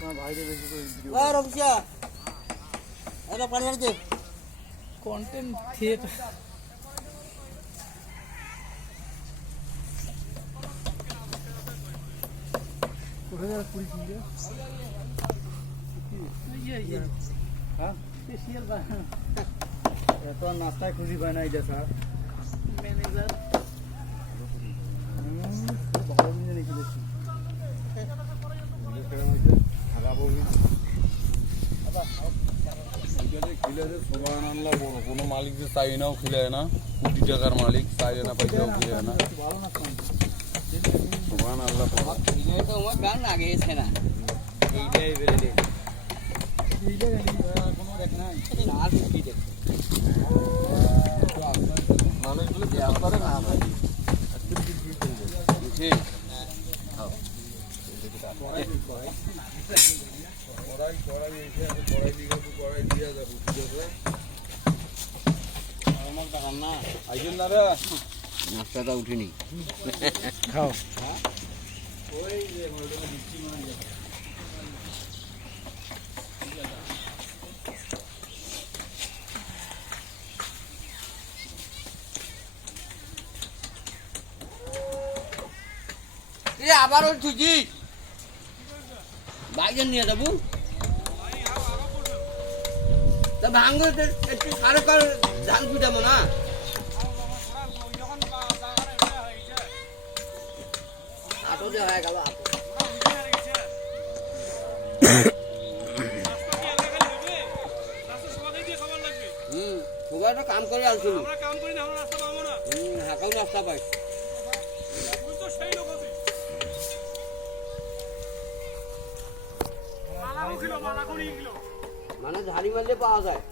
আপনার ভাইরে বেশি করে ভিডিও রবিশা এটা পানি আনতে কন্টেন্ট থিয়েটার কোথায় যারা পুরি কিনবে হ্যাঁ স্পেশাল বানানো এত নাস্তায় খুশি পায় না এটা স্যার ম্যানেজার ভালো দিনে রেখে দিচ্ছি কোনো মালিক যে চাই নাও খেলে না, কোটি টাকার মালিক চাই না, পয়সাও খেলে না। সুবহান আল্লাহ তোমার গান আগে এসে না এইটাই বেরে কোনো দেখ নাই আর কি দেখ মানুষগুলো দেওয়া করে না ভাই। নাস্তাটা উঠিনি খাও আবার ওই তুই বাইজন নিয়ে যাবো তা ভাঙ্গ একটু সাড়ে কাল ধান পিটাবো না আটো যে হয়ে গেল সবাই কাম করে আসছিল হ্যাঁ কাউ রাস্তা পাই মানে ঝাড়ি মারলে পাওয়া যায়